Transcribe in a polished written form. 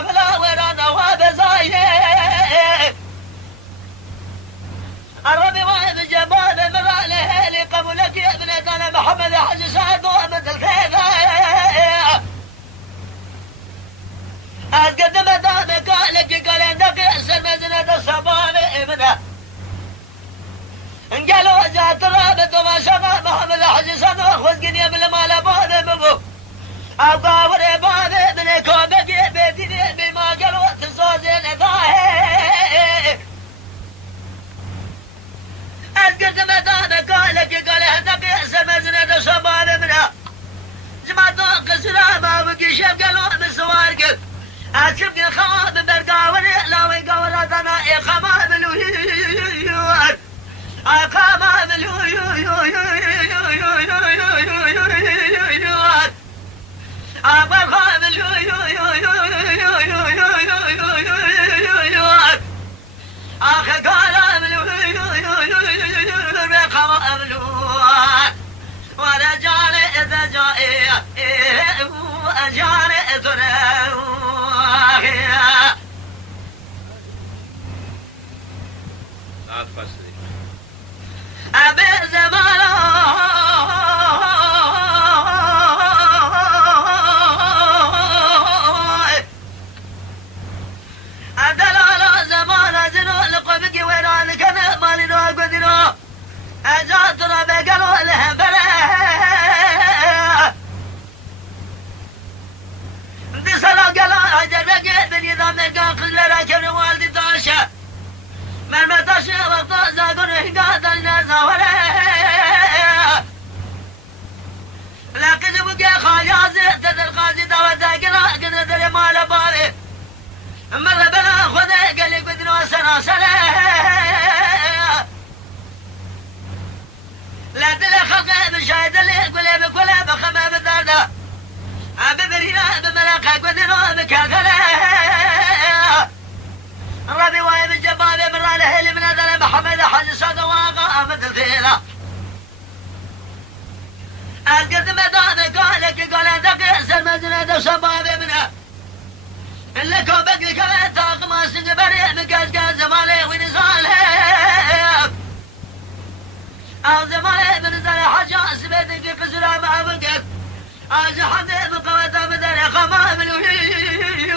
بلا ورانا وابزايه الربي واحد جبال مراله لي قبلك يا ابن انا محمد حج سعد ومد الخير أتقدم دامك قالك قال عندك يأسر مزنة الصبان ابنه قالوا جاءت رابط وما شغى محمد حج سعد واخوز قنيا من المال بان ببو أبقى وربان ابن كوبك بيتي بما قالوا تزوزين ضاهي أتقدم دامك قالك قال عندك يأسر مزنة الصبان ابنه جماعة قصرها ما بقي شاب قالوا مسوار قل أشوف الخواب برقاور لا ويقاور أنا إقامة بالويور إقامة بالويور أبغى بالويور أخي قال بالويور إقامة بالويور ورجال إذا جاء أجار إذنه لا تفسري أبي زمانه أدلال زمان زنو لقبك ويرانك أنا مالي نو قدرو أجات ربي قالوا له بلا دي صلاة قالوا أجرك بالنظام قاقل لراكب والدي طاشا مرمى طاشا وقت زاقون هنقاط الناس ولا لكن بقى خايازي تدرقازي دواتا قنا دري مال باري مرة بلا خذي قال لك بدنو سنة سنة لا تلا خلقه بشاهد اللي قولي بقولي بخمه بالدردة أبي برينا بملاقه قدروا بكاثرة ربي وايب الجبال من راله اللي من هذا محمد حج صدى واقع أبد الثيرة أذكرت مدانة قالك قال عندك يأسر مزنة وشبابي منها اللي كوبك لك تاق ما سنجبري مكاز مالي ونزاله أعزمالي من زال حاجة سبيتك في سلام أبقك أعزي حدي بقوة بدل خمام الوحيد